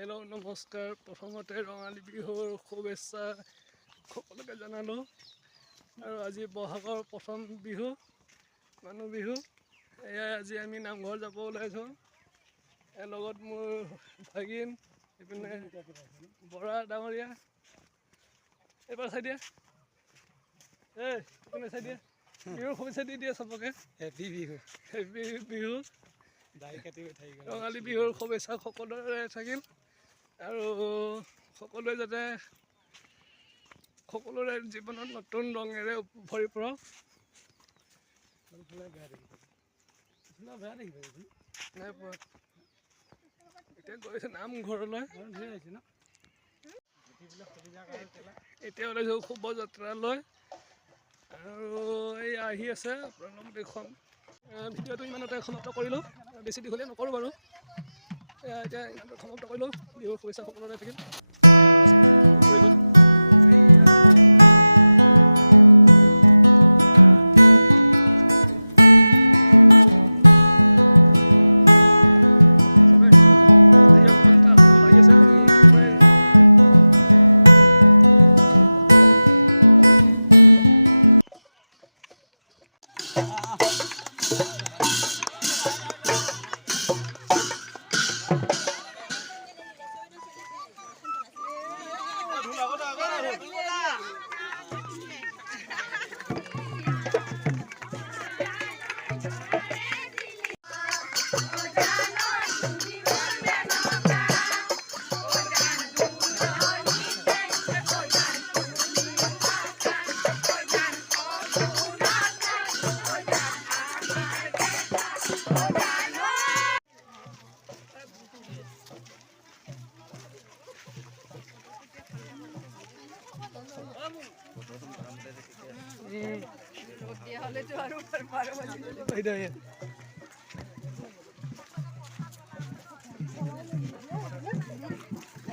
Hello' নমস্কাৰ। প্ৰথমতে ৰঙালী বিহুৰ শুভেচ্ছা সকলোকে জনালোঁ। আৰু আজি বহাগৰ প্ৰথম বিহু, মানুহ বিহু। এয়াই আজি আমি নামঘৰ যাব ওলাইছোঁ। লগত মোৰ ভাগিন, এইপিনে বৰা ডাঙৰীয়া। এইবাৰ চাই দিয়া, এইপিনে চাই দিয়া। বিহুৰ শুভেচ্ছা দি দিয়ে চবকে। হেপী বিহু। হেপী বিহু। ৰঙালী ৰঙালী বিহুৰ শুভেচ্ছা সকলোৰে থাকিল আৰু সকলোৱে যাতে সকলোৰে জীৱনত নতুন ৰঙেৰে ভৰি পৰক। নাই পোৱা, এতিয়া গৈছে নামঘৰলৈ। এতিয়া ওলাইছোঁ শোভাযাত্ৰালৈ আৰু এই আহি আছে প্ৰণৱ দেখুৱাম। ভিডিঅ'টো ইমানতে সমাপ্ত কৰিলোঁ, বেছি দীঘলীয়া নকৰোঁ বাৰু। এতিয়া ইমানতে সমাপ্ত কৰিলোঁ। বিহুৰ শুভেচ্ছা সকলোৰে থাকিল।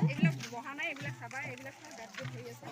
এইবিলাক বহা নাই, এইবিলাক চাবা, এইবিলাক গাত হৈ আছে।